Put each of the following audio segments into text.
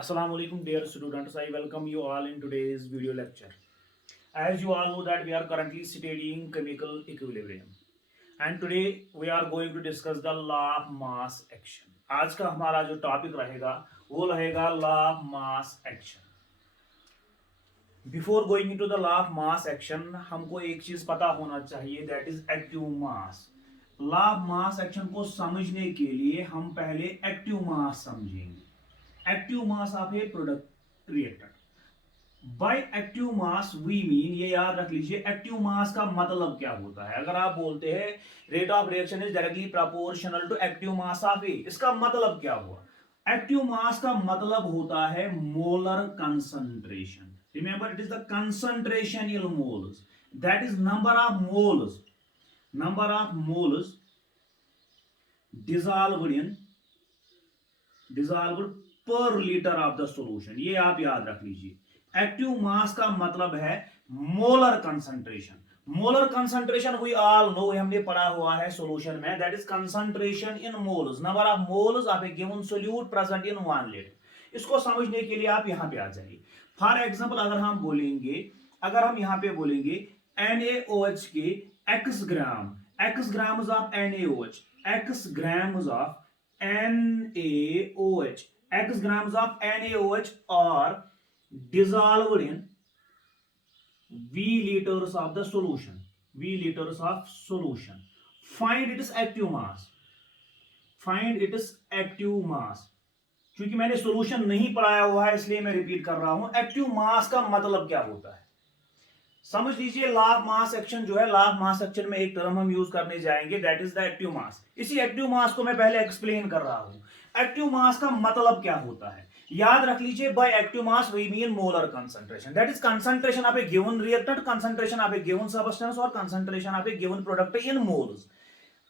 Assalamu alaikum dear students. I welcome you all in today's video lecture. As you all know that we are currently studying chemical equilibrium and today we are going to discuss the law of mass action. आज का हमारा जो topic रहेगा वो रहेगा law of mass action. Before going into the law of mass action हमको एक चीज पता होना चाहिए that is active mass. Law of mass action को समझने के लिए हम पहले एक्टिव मास समझेंगे. Active mass of a product reactor. By active mass we mean, ये याद रख लीजिए, एक्टिव मास का मतलब क्या होता है. अगर आप बोलते हैं rate of reaction is directly proportional to active mass of A, इसका मतलब क्या हुआ. एक्टिव मास का मतलब होता है molar concentration. Remember it is the concentration in moles, that is number of moles, number of moles dissolved पर litre of the solution. ये आप याद रख लीजिए. एक्टिव मास का मतलब है molar concentration. Molar concentration we all know, हमने पढ़ा हुआ है सॉल्यूशन में, that is concentration in moles, number of moles of a given solute present in 1 litre. इसको समझने के लिए आप यहां पे आ जाइए. फॉर एग्जांपल अगर हम यहां पे बोलेंगे NaOH के x grams of NaOH, x grams of NaOH, x grams of NaOH are dissolved in V liters of the solution. V liters of solution. Find its active mass. Find its active mass. क्योंकि मैंने solution नहीं पढ़ाया हुआ है इसलिए मैं repeat कर रहा हूं. एक्टिव मास का मतलब क्या होता है समझ लीजिए. लॉ ऑफ मास एक्शन जो है, लॉ ऑफ मास एक्शन में एक टर्म हम यूज करने जाएंगे दैट इज द एक्टिव मास. इसी एक्टिव मास को मैं पहले एक्सप्लेन कर रहा हूं. एक्टिव मास का मतलब क्या होता है याद रख लीजिए. By active mass we mean molar concentration, that is concentration of a given reactant, concentration of a given substance और concentration of a given product in moles.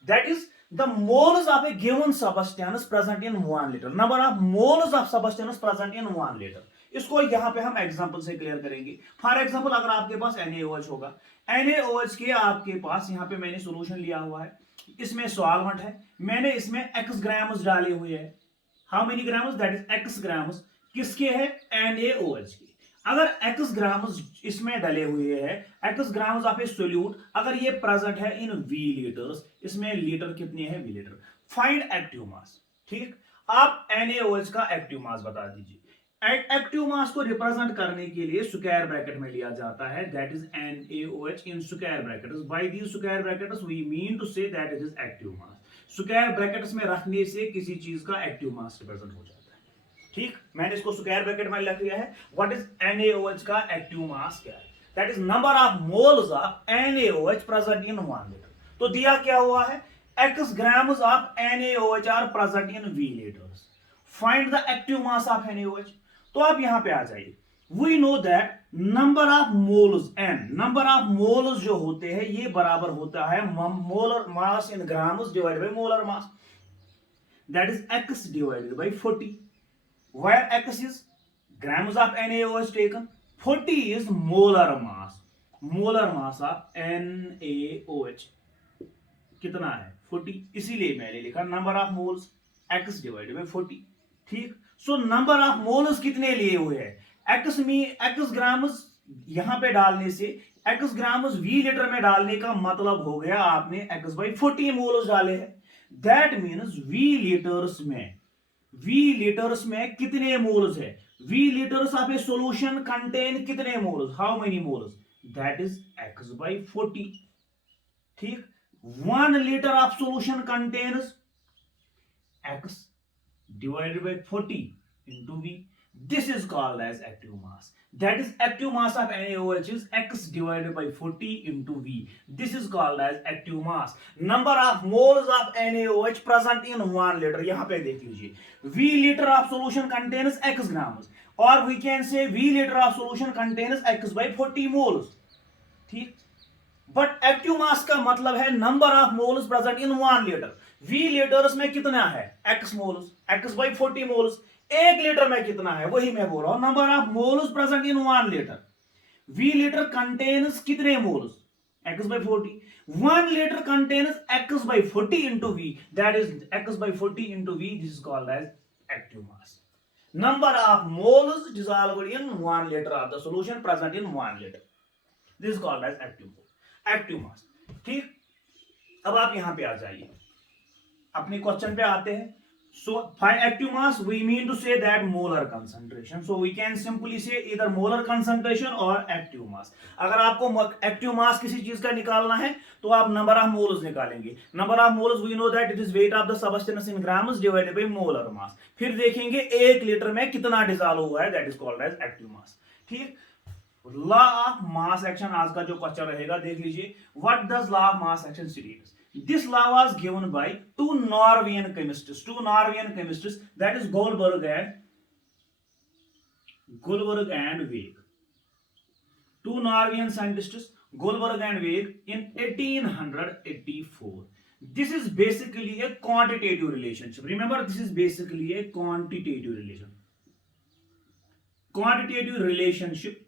That is the moles of a given substance present in 1 liter, number of moles of substance present in 1 liter. इसको यहां पे हम example से clear करेंगे. For example अगर आपके पास NaOH होगा, NaOH के आपके पास यहां पे मैंने सॉल्यूशन लिया हुआ है, इसमें सॉल्वेंट है, मैंने इसमें x ग्राम्स डाले हुए हैं. How many grams, that is x grams. किसके है, NaOH के. अगर x ग्राम्स इसमें डले हुए हैं, x grams of A solute, अगर ये प्रेजेंट है इन V लीटर्स, इसमें लीटर कितने हैं, V litre. Find active mass. ठीक, आप NaOH का एक्टिव मास बता दीजिए. एक्टिव मास को रिप्रेजेंट करने के लिए स्क्वायर ब्रैकेट में लिया जाता है, that is NaOH in square brackets. By these square brackets we mean to say that it is active mass. Square brackets में रखने से किसी चीज का एक्टिव मास रिप्रेजेंट हो जाता है. ठीक, मैंने इसको स्क्वायर ब्रैकेट में लिख लिया है. व्हाट इज NaOH का एक्टिव मास क्या है, that is number of moles of NaOH present in 1 litre. तो दिया क्या हुआ है, x grams of NaOH are present in V liters. Find the active mass of NaOH. तो आप यहां पे आ जाइए. We know that number of moles n, number of moles जो होते हैं ये बराबर होता है molar mass in grams divided by molar mass, that is x divided by 40, where x is grams of NaOH taken, 40 is molar mass. molar mass of NaOH कितना है, 40. इसीलिए मैंने लिखा number of moles x divided by 40. ठीक, so number of moles कितने लिए हुए हैं, x ग्राम्स यहां पे डालने से, x ग्राम्स V लीटर में डालने का मतलब हो गया आपने x बाई 40 मोल्स डाले हैं. दैट मीन्स V लीटर्स में कितने मोल्स है, V litres of a solution contain कितने moles, how many moles, that is x by 40. ठीक, 1 litre of solution contains x divided by 40 into V. This is called as active mass. That is active mass of NaOH is x divided by 40 into V. This is called as active mass. Number of moles of NaOH present in 1 liter. यहाँ पे देख लीजिए. V liter of solution contains x grams. Or we can say V liter of solution contains x by 40 moles. ठीक. But active mass का मतलब है number of moles present in 1 litre. V litres में कितना है, x moles, x by 40 moles. 1 litre में कितना है, वही मैं बोल रहा हूं, number of moles present in 1 litre. V litre contains कितने moles, x by 40. 1 litre contains x by 40 into V, that is x by 40 into V. This is called as active mass. number of moles dissolved in 1 liter of the solution present in 1 liter. This is called as active mass. ठीक, अब आप यहां पे आ जाइए, अपने question पे आते हैं. So by active mass we mean to say that molar concentration. So we can simply say either molar concentration or active mass. अगर आपको active mass किसी चीज का निकालना है तो आप number of moles निकालेंगे. Number of moles we know that it is weight of the substance in grams divided by molar mass. फिर देखेंगे 1 लीटर में कितना डिसॉल्व हुआ है, that is called as active mass. ठीक, लॉ ऑफ मास एक्शन आज का जो क्वेश्चन रहेगा देख लीजिए. What does law of mass action states? This law was given by two Norwegian chemists, that is Goldberg and Weig. Two Norwegian scientists, Goldberg and Weig, in 1884. This is basically a quantitative relationship. Remember, this is basically a quantitative relationship.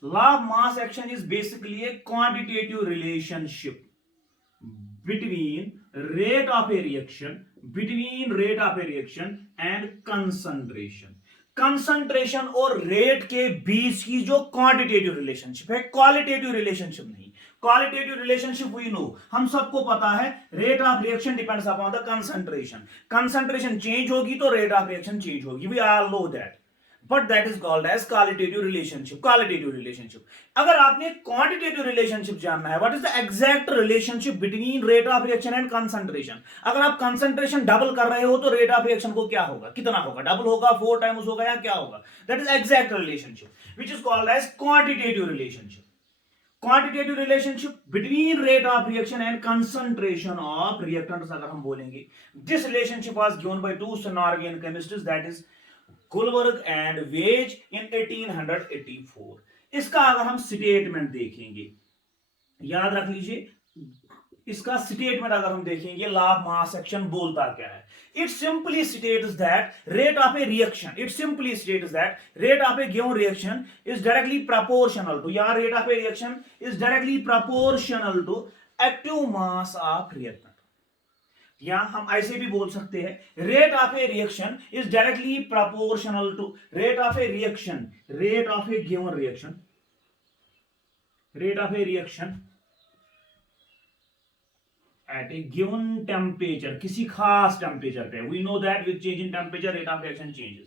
Law of mass action is basically a quantitative relationship between rate of a reaction and concentration और rate के बीच की जो quantitative relationship है, qualitative relationship नहीं. Qualitative relationship we know, हम सबको पता है, rate of reaction depends upon the concentration change होगी तो रेट ऑफ रिएक्शन चेंज होगी, we all know that. But that is called as qualitative relationship. अगर आपने quantitative relationship जानना है, what is the exact relationship between rate of reaction and concentration? अगर आप concentration double कर रहे हो तो rate of reaction को क्या होगा, कितना होगा, double होगा, 4 times होगा या क्या होगा? That is exact relationship, which is called as quantitative relationship. Quantitative relationship between rate of reaction and concentration of reactants अगर हम बोलेंगे, this relationship was given by two Norwegian chemists, that is Goldberg and Weig in 1884. इसका अगर हम statement देखेंगे, याद रख लीजिए, इसका स्टेटमेंट अगर हम देखेंगे, लॉ ऑफ मास एक्शन बोलता क्या है? It simply states that rate of a reaction is directly proportional to, या rate of a reaction is directly proportional to active mass of reactant. या हम ऐसे भी बोल सकते हैं, rate of a reaction is directly proportional to rate of a reaction at a given temperature, किसी खास टेम्परेचर पे. We know that with change in temperature rate of reaction changes.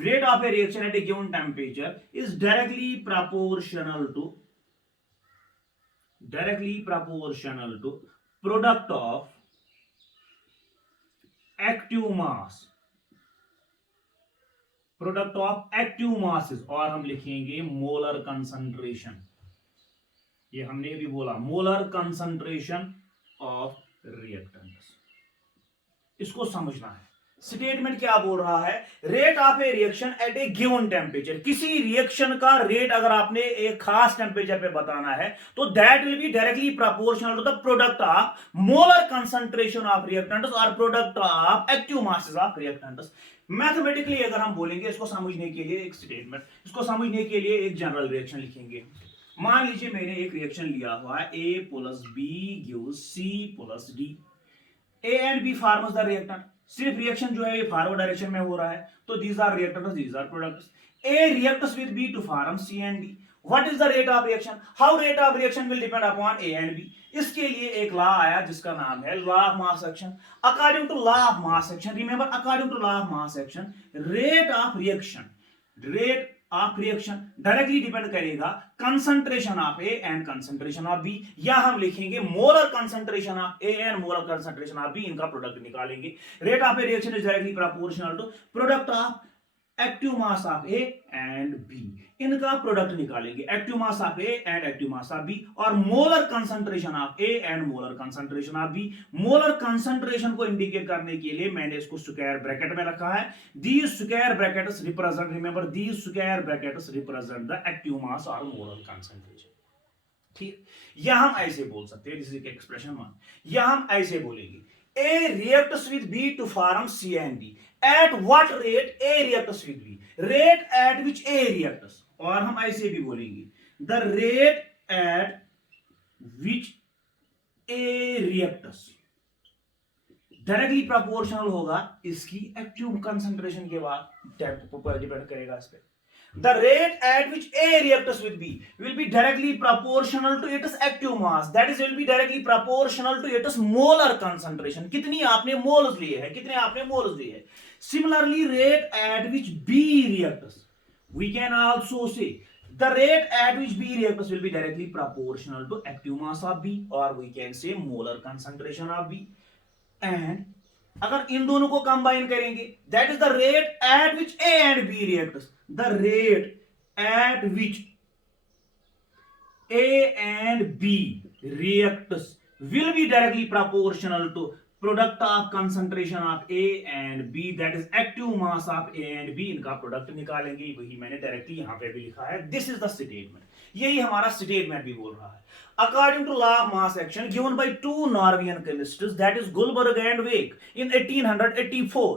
Rate of a reaction at a given temperature is directly proportional to product of active masses, और हम लिखेंगे molar concentration. ये हमने भी बोला, मोलर कंसंट्रेशन ऑफ रिएक्टेंट्स. इसको समझना है. स्टेटमेंट क्या बोल रहा है? Rate of a reaction at a given temperature. किसी रिएक्शन का रेट अगर आपने एक खास टेम्परेचर पे बताना है तो that will be directly proportional to the product of molar concentration of reactants और product of active masses of reactants. Mathematically अगर हम बोलेंगे, इसको समझने के लिए एक स्टेटमेंट, इसको समझने के लिए एक जनरल रिएक्शन लिखेंगे. मान लीजिए मैंने एक रिएक्शन लिया हुआ है, A plus B gives C plus D. A and B forms the reactant. सिर्फ रिएक्शन जो है ये फॉरवर्ड डायरेक्शन में हो रहा है, तो these are reactants, these are products. A reacts with B to form C and D. What is the rate of reaction? How rate of reaction will depend upon A and B. इसके लिए एक law आया जिसका नाम है law of mass action. According to law of mass action, remember, according to law of mass action, rate of reaction directly depend करेगा concentration of A and concentration of B, या हम लिखेंगे molar concentration of A and molar concentration of B. इनका product निकालेंगे. Rate of a reaction is directly proportional to product of active mass of A and B. इनका product निकालेंगे, active mass of A and active mass of B, और molar concentration of A and molar concentration of B. Molar concentration को indicate करने के लिए मैंने इसको square bracket में रखा है. These square brackets represent, remember, these square brackets represent the active मास और मोलर कंसंट्रेशन. ठीक, या हम ऐसे बोल सकते हैं, दिस इज एक्सप्रेशन 1, या हम ऐसे बोलेंगे, A reacts with B to form C and D. At what rate A reacts with B? Rate at which A reacts. और हम ऐसे भी बोलेंगे, the rate at which A reacts. Directly proportional होगा इसकी एक्टिव कंसंट्रेशन के बाद, depend करेगा इस पे। The rate at which A reacts with B will be directly proportional to its active mass. That is, will be directly proportional to its molar concentration. कितनी आपने moles लिए है, कितने आपने moles लिए है. Similarly, rate at which B reacts, we can also say the rate at which B reacts will be directly proportional to active mass of B, or we can say molar concentration of B. And अगर इन दोनों को combine करेंगे, that is the rate at which A and B reacts, the rate at which A and B reacts will be directly proportional to product of concentration of A and B, that is active mass of A and B. इनका product निकालेंगे, वही मैंने directly यहां पे भी लिखा है। This is the statement, यही हमारा स्टेटमेंट भी बोल रहा है। According to law of mass action given by two Norwegian chemists, that is Gullberg and Wake, in 1884,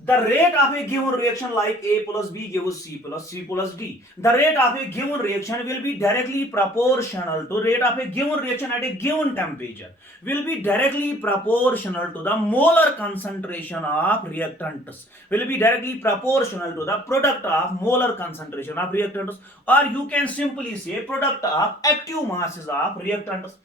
the rate of a given reaction like A plus B gives C plus C plus D. The rate of a given reaction will be directly proportional to rate of a given reaction at a given temperature, will be directly proportional to the molar concentration of reactants, will be directly proportional to the product of molar concentration of reactants, or you can simply say product of active masses of reactants.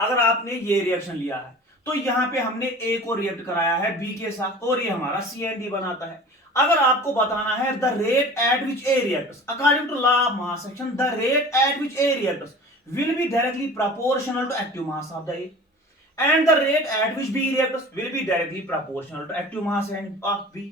अगर आपने ये reaction लिया है तो यहां पे हमने ए को रिएक्ट कराया है बी के साथ, और ये हमारा सी एंड डी बनाता है। अगर आपको बताना है the rate at which A reacts, according to law of mass action the rate at which A reacts will be directly proportional to active mass of the A, and the rate at which B reacts will be directly proportional to active mass of B.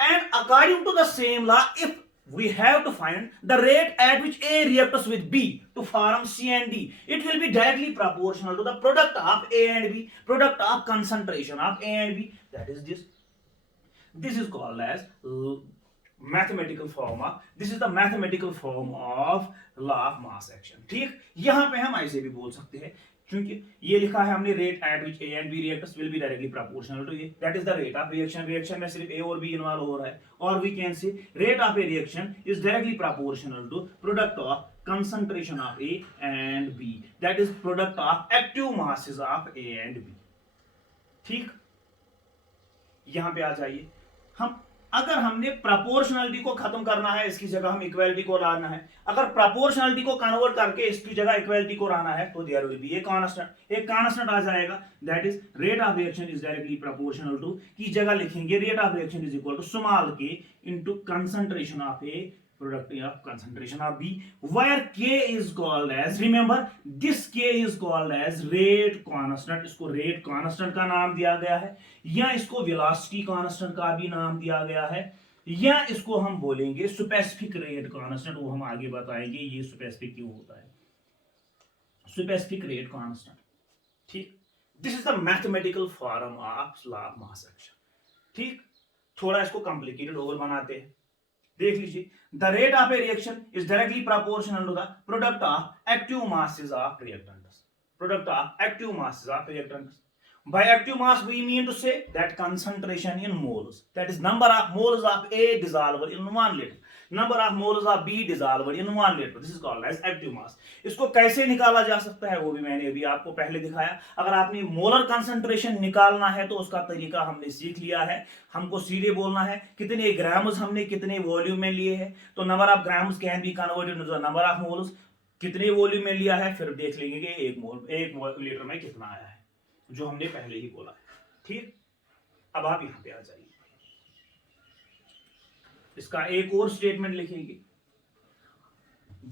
And according to the same law, if we have to find the rate at which A reacts with B to form C and D, it will be directly proportional to the product of A and B, product of concentration of A and B. That is this. This is called as mathematical form of, this is the mathematical form of law of mass action. ठीक, यहां पे हम ऐसे भी बोल सकते हैं, क्योंकि ये लिखा है हमने rate at which A and B reacts will be directly proportional to A, that is the rate of reaction. Reaction में सिर्फ ए और बी इन्वॉल्व हो रहा है, और we can say rate of a reaction is directly proportional to product of concentration of A and B, that is product of active masses of A and B. ठीक, यहां पे आ जाइए। हम अगर हमने प्रोपोर्शनलिटी को खत्म करना है, इसकी जगह हम इक्वालिटी को लाना है, अगर प्रोपोर्शनलिटी को कन्वर्ट करके इसकी जगह इक्वालिटी को लाना है, तो there will be a constant, एक कांस्टेंट आ जाएगा, that is rate of reaction is directly proportional to, की जगह लिखेंगे rate of reaction is equal to small K into concentration of A product of concentration of B, where K is called as, remember this K is called as rate constant, इसको rate constant का नाम दिया गया है, या इसको velocity constant का भी नाम दिया गया है, या इसको हम बोलेंगे specific rate constant, वो हम आगे बताएंगे ये specific क्यों होता है, specific rate constant। ठीक, this is the mathematical form of law of mass action। ठीक, थोड़ा इसको complicated और बनाते हैं, देख लीजिए। The rate of a reaction is directly proportional to the product of active masses of reactants, product of active masses of reactants. By active mass we mean to say that concentration in moles, that is number of moles of A dissolved in 1 liter, number of moles of B dissolved in 1 liter, this is called as active mass। इसको कैसे निकाला जा सकता है वो भी मैंने अभी आपको पहले दिखाया। अगर आपने मोलर कंसंट्रेशन निकालना है तो उसका तरीका हमने सीख लिया है, हमको सीधे बोलना है कितने ग्राम्स हमने कितने वॉल्यूम में लिए हैं, तो number of grams can be converted into the number of moles, कितने वॉल्यूम में लिया है, फिर देख लेंगे कि एक लीटर में कितना आया है, जो हमने पहले ही बोला है। ठीक, अब आप यहां पे आ जाइए, इसका एक और स्टेटमेंट लिखेंगे,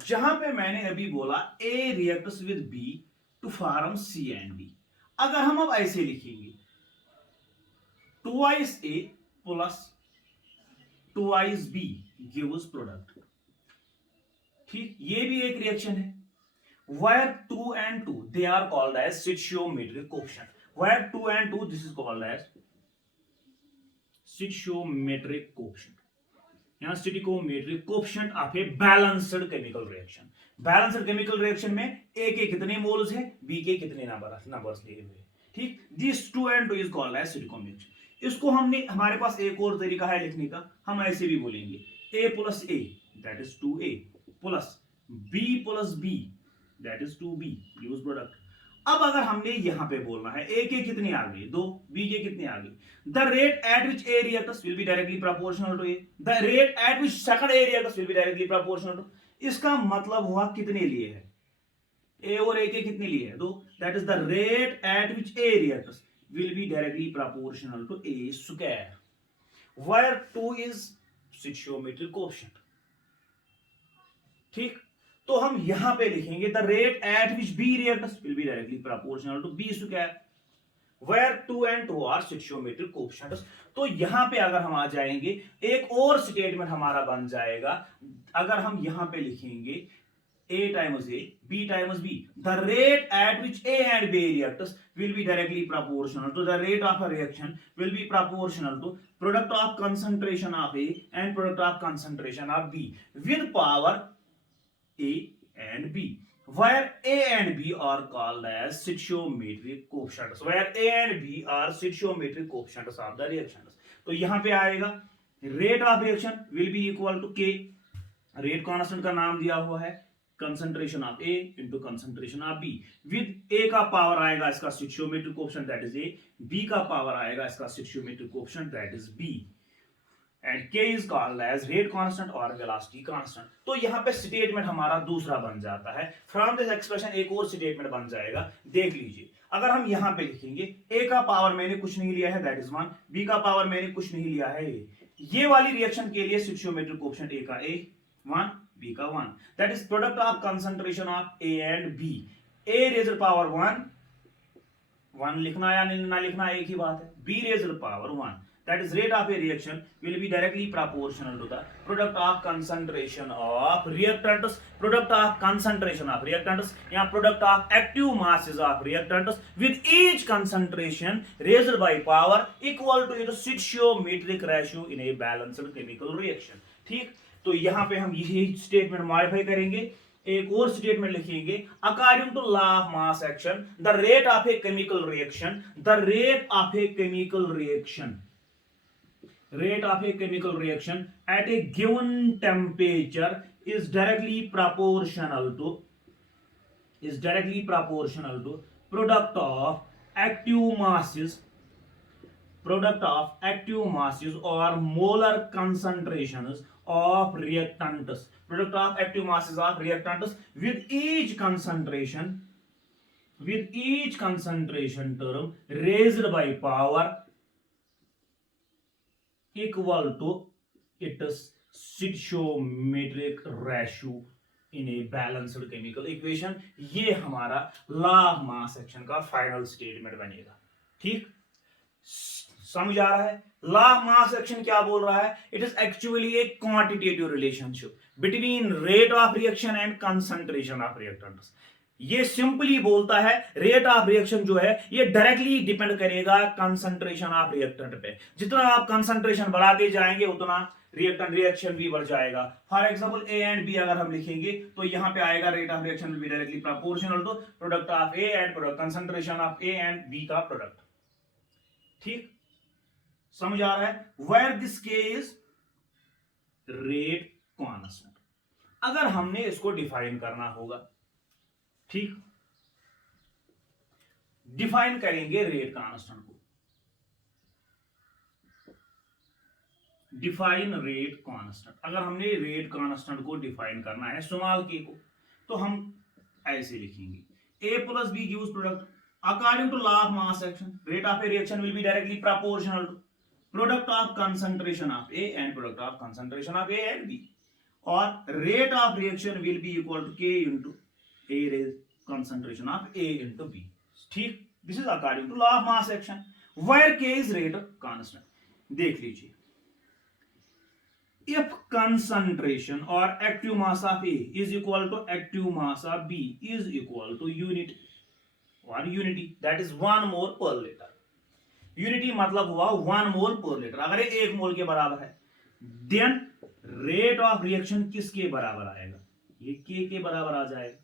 जहां पे मैंने अभी बोला A reacts with B to form C and D. अगर हम अब ऐसे लिखेंगे twice A plus twice B gives product. ठीक, ये भी एक रिएक्शन है, where 2 and 2 they are called as stoichiometric coefficient, where 2 and 2 this is called as stoichiometric coefficient, यहाँ stoichiometric coefficient of a balanced chemical reaction। balanced chemical reaction में A के कितने moles हैं, B के कितने नंबर्स लिए हुए। ठीक, this 2 and 2 is called as stoichiometric। इसको हमने, हमारे पास एक और तरीका है लिखने का, हम ऐसे भी बोलेंगे A plus A that is 2A plus B plus B that is 2B gives product, अब अगर हमने यहां पे बोलना है ए के कितनी आ गई 2, बी के कितनी आ गई, the rate at which A reactors will be directly proportional to A, the rate at which second A reactors will be directly proportional to, इसका मतलब हुआ कितने लिए है, ए और ए के कितने लिए है 2, that is the rate at which A reactors will be directly proportional to A square, where 2 is stoichiometric coefficient. ठीक, तो हम यहां पे लिखेंगे the rate at which B reactors will be directly proportional to B square, where 2 and 2 are stoichiometric coefficients. तो यहां पे अगर हम आ जाएंगे, एक और स्टेटमेंट हमारा बन जाएगा, अगर हम यहां पे लिखेंगे A times A, B times B, the rate at which A and B reactors will be directly proportional to the rate of a reaction will be proportional to product of concentration of A and product of concentration of B with power A and B, where A and B are called as stoichiometric coefficients, where A and B are stoichiometric coefficients of the reactions। तो यहाँ पे आएगा rate of reaction will be equal to K, rate constant का नाम दिया हुआ है concentration of A into concentration of B, with A का पावर आएगा इसका stoichiometric coefficient that is A, B का पावर आएगा इसका stoichiometric coefficient that is B, and K is called as rate constant और वेलोसिटी कांस्टेंट। तो यहाँ पे स्टेटमेंट हमारा दूसरा बन जाता है, फ्रॉम दिस एक्सप्रेशन एक और स्टेटमेंट बन जाएगा, देख लीजिए। अगर हम यहाँ पे लिखेंगे ए का पावर मैंने कुछ नहीं लिया है दैट इज 1, बी का पावर मैंने कुछ नहीं लिया है, ये वाली रिएक्शन के लिए स्टोइचियोमेट्रिक कोएफिशिएंट ए का ए 1, B का 1, that is product of concentration of A and B, A raised power 1 लिखना या नहीं ना लिखना एक ही बात है, B raised power 1, that is rate of a reaction will be directly proportional to the product of concentration of reactants, product of concentration of reactants या product of active masses of reactants with each concentration raised by power equal to its stoichiometric ratio in a balanced chemical reaction। ठीक, तो यहां पे हम यही statement modify करेंगे, एक और स्टेटमेंट लिखेंगे, according to law of mass action the rate of a chemical reaction, the rate of a chemical reaction, rate of a chemical reaction at a given temperature is directly proportional to product of active masses, product of active masses or molar concentrations of reactants, product of active masses of reactants with each concentration term raised by power equal to its stoichiometric ratio in a balanced chemical equation। ये हमारा law of mass action का final statement बनेगा। ठीक, समझ आ रहा है? Law of mass action क्या बोल रहा है? It is actually A quantitative relationship between rate of reaction and concentration of reactants. ये सिंपली बोलता है रेट ऑफ रिएक्शन जो है ये डायरेक्टली डिपेंड करेगा कंसंट्रेशन ऑफ रिएक्टेंट पे। जितना आप कंसंट्रेशन बढ़ाते जाएंगे उतना रिएक्टेंट रिएक्शन भी बढ़ जाएगा। For example A and B अगर हम लिखेंगे तो यहां पे आएगा rate of reaction will be directly proportional to product of A and product concentration of A and B का प्रोडक्ट। ठीक, समझ आ रहा है? Where this K is rate constant. अगर हमने इसको डिफाइन करना होगा, ठीक, डिफाइन करेंगे रेट कांस्टेंट को, डिफाइन रेट कांस्टेंट। अगर हमने रेट कांस्टेंट को डिफाइन करना है स्मॉल के को, तो हम ऐसे लिखेंगे A plus B gives product according to law of mass action rate of a reaction will be directly proportional to product of concentration of A and product of concentration of A and B, or rate of reaction will be equal to K into A raised concentration of A into B। ठीक, this is according to law of mass action where K is rate constant। देख लीजिए, if concentration or active mass of A is equal to active mass of B is equal to unit or unity, that is 1 mole per liter। Unity मतलब हुआ 1 mole per litre. अगर ये 1 मोल के बराबर है then rate of reaction किसके बराबर आएगा? ये के बराबर आ जाएगा।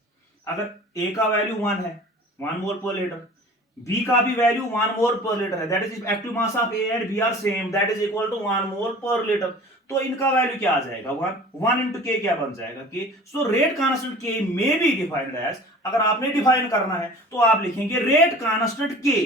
अगर ए का वैल्यू 1 है, 1 मोल पर लीटर, B का भी वैल्यू 1 मोल पर लीटर है, that is active mass of A and B are same, that is equal to 1 mole per litre. तो इनका वैल्यू क्या आ जाएगा, 1 इंटू के क्या बन जाएगा, के। So rate constant K may be defined as, अगर आपने डिफाइन करना है तो आप लिखेंगे rate constant K,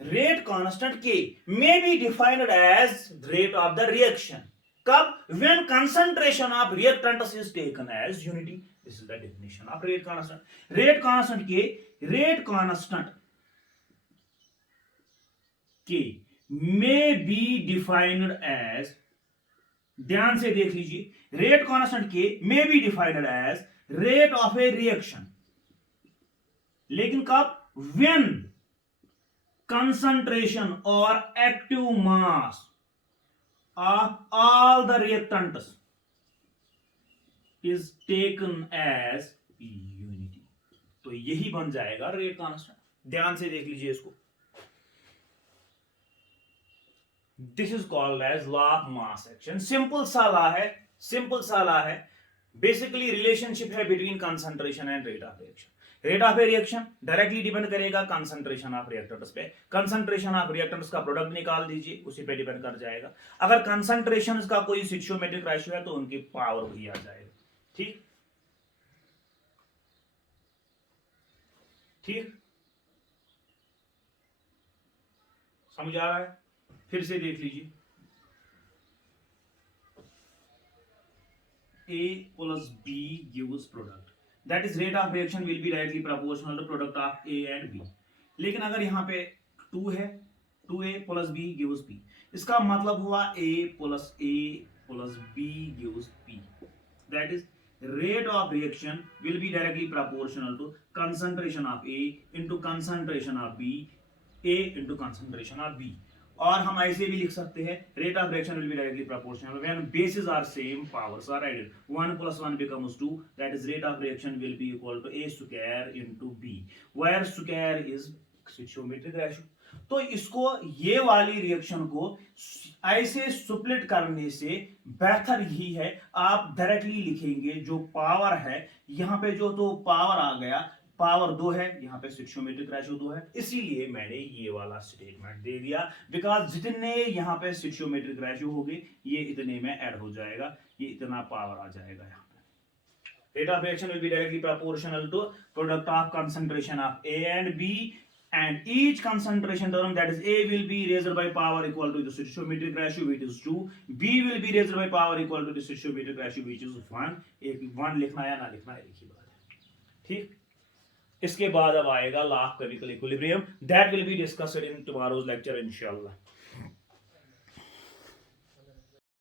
rate constant K may be defined as rate of the reaction. कब, when concentration of reactants is taken as unity, this is the definition of rate constant. Rate constant K, rate constant K may be defined as, ध्यान से देख लीजिए, rate constant K may be defined as rate of a reaction, लेकिन कब, when concentration or active mass of all the reactants is taken as unity। तो यही बन जाएगा रेट कांस्टेंट। ध्यान से देख लीजिए इसको, this is called as law of mass action. Simple सा लॉ है, सिंपल सा लॉ है, बेसिकली रिलेशनशिप है between concentration and rate of reaction. Rate of a reaction directly depend करेगा कंसंट्रेशन ऑफ रिएक्टेंट्स पे, कंसंट्रेशन ऑफ रिएक्टेंट्स का product निकाल दीजिए, उसी पे डिपेंड कर जाएगा। अगर कंसंट्रेशन का कोई स्टोइचोमेट्रिक रेशियो है तो उनकी पावर भी आ जाएगा। ठीक ठीक, समझ आ रहा है? फिर से देख लीजिए, A plus B gives product, that is rate of reaction will be directly proportional to product of A and B। लेकिन अगर यहाँ पे 2 है, 2A plus B gives B, इसका मतलब हुआ A plus B gives B, that is rate of reaction will be directly proportional to concentration of A into concentration of B, A into concentration of B। और हम ऐसे भी लिख सकते हैं, rate of reaction will be directly proportional when basis are same, powers are added, 1 plus 1 becomes 2, that is rate of reaction will be equal to A square into B, where square is stoichiometric ratio। तो इसको, ये वाली reaction को ऐसे split करने से बेहतर ही है आप डायरेक्टली लिखेंगे जो पावर है, यहाँ पे जो तो पावर आ गया, पावर 2 है, यहाँ पे स्टोइचोमेट्रिक रेशियो 2 है, इसीलिए मैंने ये वाला स्टेटमेंट दे दिया, बिकॉज जितने यहाँ पे स्टोइचोमेट्रिक रेशियो होंगे ये इतने में ऐड हो जाएगा, ये इतना पावर आ जाएगा यहाँ पे। Rate of reaction will be directly proportional to product of concentration of A and B, and each concentration term, that is A will be raised by power equal to the stoichiometric ratio which is 2, B will be raised by power equal to the stoichiometric ratio which is 1। एक 1 लिखना या ना लिखना एक ही बात है। ठीक, इसके बाद अब आएगा law of chemical equilibrium, that will be discussed in tomorrow's lecture इंशाल्लाह।